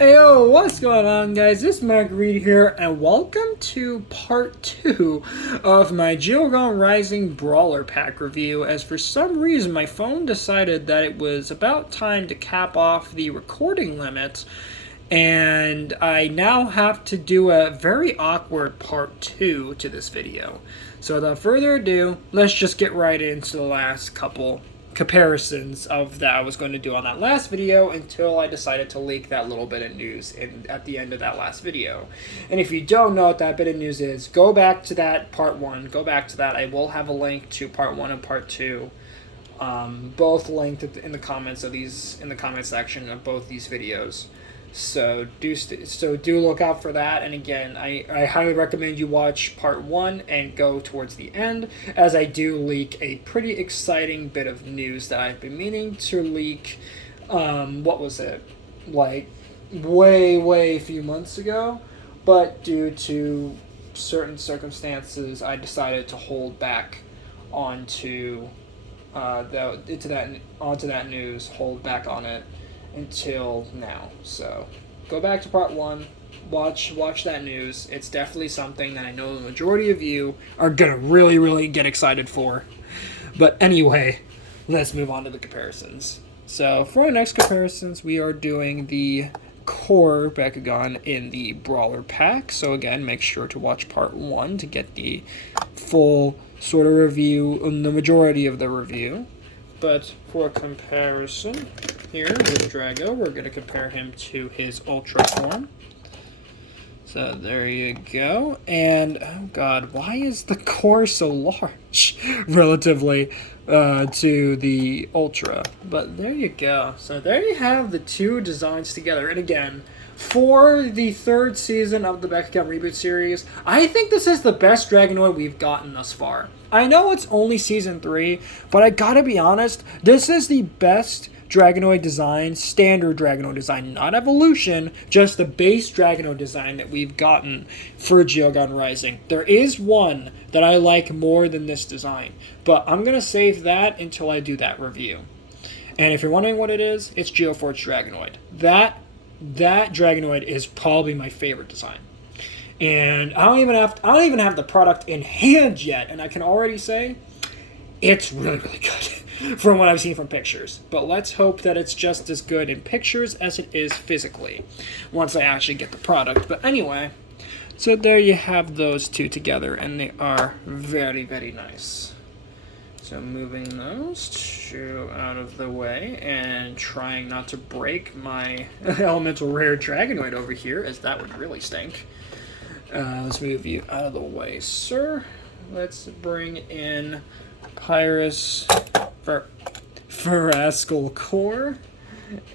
Heyo, what's going on, guys? This is Mark Reed here, and welcome to part 2 of my Geogan Rising Brawler pack review, as for some reason my phone decided that it was about time to cap off the recording limit, and I now have to do a very awkward part 2 to this video. So without further ado, let's just get right into the last couple comparisons of that I was going to do on that last video until I decided to leak that little bit of news at the end of that last video. And if you don't know what that bit of news is, go back to that part 1. Go back to that. I will have a link to part 1 and part 2. Both linked in the comments of in the comment section of both these videos. So do look out for that. And again, I highly recommend you watch part 1 and go towards the end, as I do leak a pretty exciting bit of news that I've been meaning to leak. What was it? Like way a few months ago, but due to certain circumstances, I decided to hold back onto that news, hold back on it until now. So go back to part 1, watch that news. It's definitely something that I know the majority of you are gonna really get excited for. But anyway, let's move on to the comparisons. So for our next comparisons, we are doing the core Bakugan in the Brawler pack. So again, make sure to watch part 1 to get the full sort of review, the majority of the review. But for comparison, here with Drago, we're going to compare him to his Ultra form. So there you go. And, oh god, why is the core so large relatively to the Ultra? But there you go. So there you have the two designs together. And again, for the 3rd season of the Bakugan Reboot series, I think this is the best Dragonoid we've gotten thus far. I know it's only Season 3, but I gotta be honest, this is the best Dragonoid design, standard Dragonoid design, not evolution, just the base Dragonoid design that we've gotten for Geogan Rising. There is one that I like more than this design, but I'm gonna save that until I do that review. And if you're wondering what it is, it's Geoforce Dragonoid. That Dragonoid is probably my favorite design. And I don't even have the product in hand yet, and I can already say it's really good from what I've seen from pictures. But let's hope that it's just as good in pictures as it is physically once I actually get the product. But anyway, so there you have those two together, and they are very nice. So moving those two out of the way and trying not to break my elemental rare Dragonoid over here, as that would really stink. Let's move you out of the way, sir. Let's bring in Pyrus Farascal Core.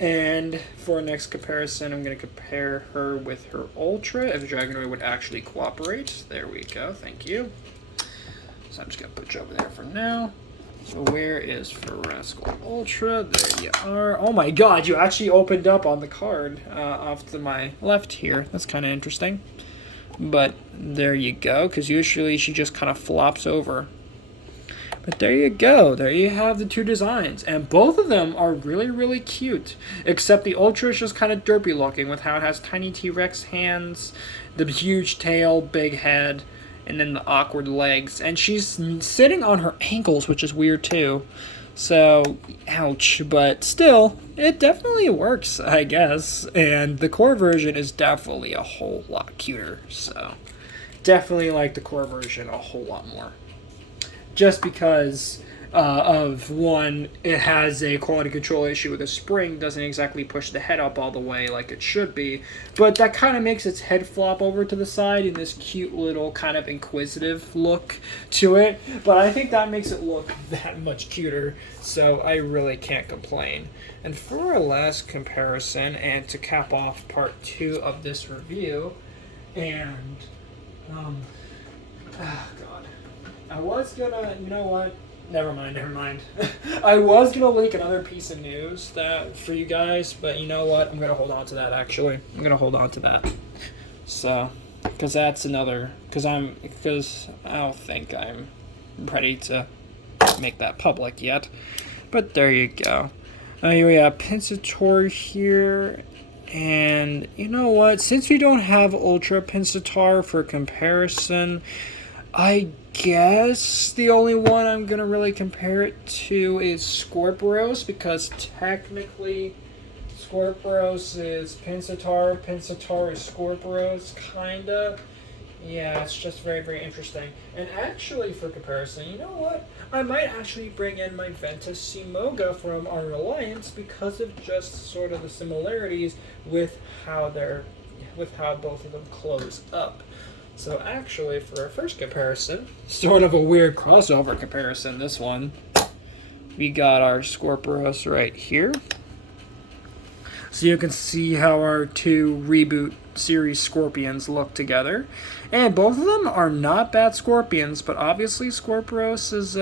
And for next comparison, I'm going to compare her with her Ultra, if Dragonoid would actually cooperate. There we go, thank you. So I'm just going to put you over there for now. So where is Farascal Ultra? There you are. Oh my god, you actually opened up on the card off to my left here. That's kind of interesting. But there you go, because usually she just kind of flops over. But there you go. There you have the two designs. And both of them are really cute. Except the Ultra is just kind of derpy looking with how it has tiny T-Rex hands, the huge tail, big head, and then the awkward legs. And she's sitting on her ankles, which is weird too. So, ouch. But still, it definitely works, I guess. And the core version is definitely a whole lot cuter. So, definitely like the core version a whole lot more. Just because of, one, it has a quality control issue with the spring, doesn't exactly push the head up all the way like it should be, but that kind of makes its head flop over to the side in this cute little kind of inquisitive look to it, but I think that makes it look that much cuter, so I really can't complain. And for our last comparison, and to cap off part 2 of this review, and, oh god, I was gonna, you know what? Never mind. I was going to link another piece of news for you guys, but you know what? I'm going to hold on to that, actually. I'm going to hold on to that. So, because I don't think I'm ready to make that public yet. But there you go. Here we have Pt.2 here, And you know what? Since we don't have Ultra Pinsataro for comparison, I guess the only one I'm going to really compare it to is Scorpios, because technically Scorpios is Pinsataro, Pinsataro is Scorpios, kinda. Yeah, it's just very, very interesting. And actually, for comparison, you know what? I might actually bring in my Ventus Simoga from our Alliance because of just sort of the similarities with how both of them close up. So actually, for our first comparison, sort of a weird crossover comparison, this one, we got our Scorpios right here. So you can see how our two reboot series Scorpions look together. And both of them are not bad Scorpions, but obviously Scorpios is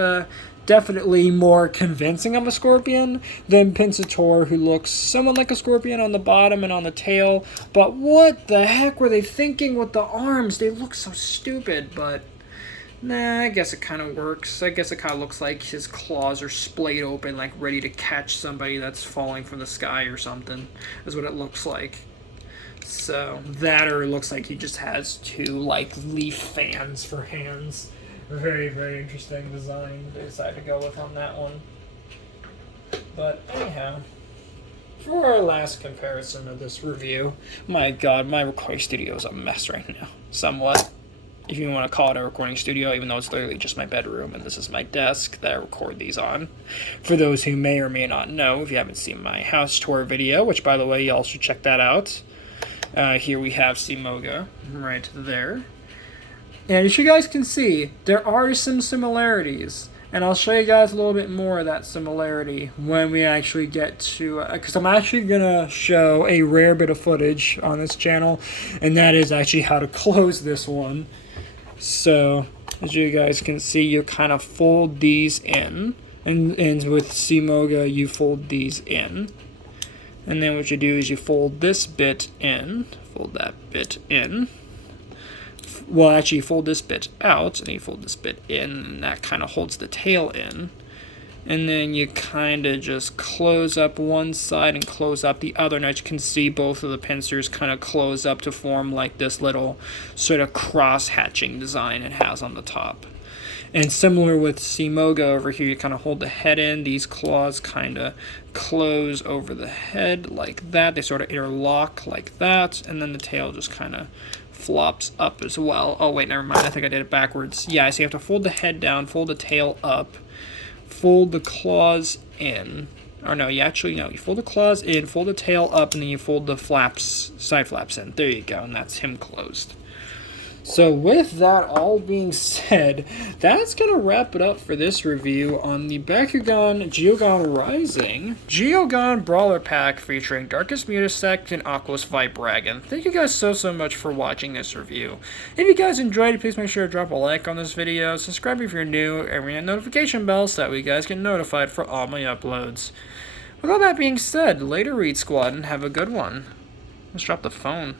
definitely more convincing of a Scorpion than Pinsataro, who looks somewhat like a Scorpion on the bottom and on the tail. But what the heck were they thinking with the arms? They look so stupid, but nah, I guess it kind of works. I guess it kind of looks like his claws are splayed open, like ready to catch somebody that's falling from the sky or something, is what it looks like. So, that, or it looks like he just has two, like, leaf fans for hands. Very, very interesting design they decided to go with on that one. But, anyhow, for our last comparison of this review, my god, my recording studio is a mess right now. Somewhat. If you want to call it a recording studio, even though it's literally just my bedroom, and this is my desk that I record these on. For those who may or may not know, if you haven't seen my house tour video, which, by the way, you all should check that out. Here we have Simoga right there. And as you guys can see, there are some similarities. And I'll show you guys a little bit more of that similarity when we actually get to... because I'm actually going to show a rare bit of footage on this channel. And that is actually how to close this one. So, as you guys can see, you kind of fold these in. And with Simoga, you fold these in. And then what you do is you fold this bit in, fold that bit in. Well, actually, you fold this bit out, and you fold this bit in, and that kind of holds the tail in. And then you kind of just close up one side and close up the other. And as you can see, both of the pincers kind of close up to form like this little sort of cross-hatching design it has on the top. And similar with Simoga over here, you kind of hold the head in. These claws kind of close over the head like that. They sort of interlock like that. And then the tail just kind of flops up as well. Oh, wait, never mind. I think I did it backwards. Yeah, so you have to fold the head down, fold the tail up, fold the claws in. Or no, you fold the claws in, fold the tail up, and then you fold the flaps, side flaps in. There you go, and that's him closed. So with that all being said, that's going to wrap it up for this review on the Bakugan Geogan Rising Geogan Brawler Pack featuring Darkest Mutasect and Aquos Vibragon. Thank you guys so much for watching this review. If you guys enjoyed it, please make sure to drop a like on this video, subscribe if you're new, and ring that notification bell so that way you guys get notified for all my uploads. With all that being said, later Read Squad, and have a good one. Let's drop the phone.